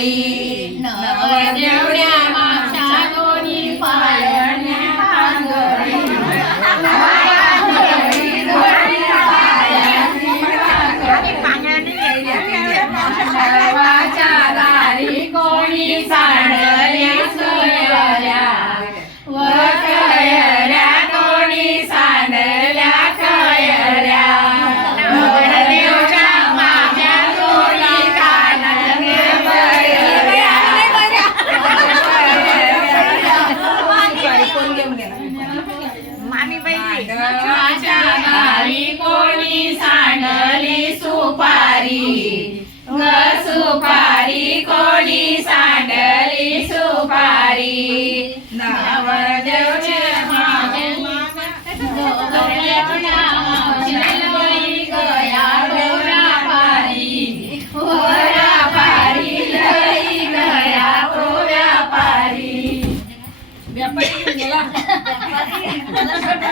पारी नवरदेवड्या मागच्या दोन्ही पायरण्या पांघरी सर्वाच्या दारी कोणी सांडल्या सोयऱ्या व खयऱ्या कोणी सांडल्या खयऱ्या नवरदेवच्या माझ्या दोन्ही कानाने बयऱ्या मांडवाच्या दारी कोणी सांडली सुपारी ग सुपारी कोणी सांडली सुपारी नवरदेवच्या मागे नवरदेवच्या मावशी गया डोरा पारी ओरा पारी लई गया तो व्यापारी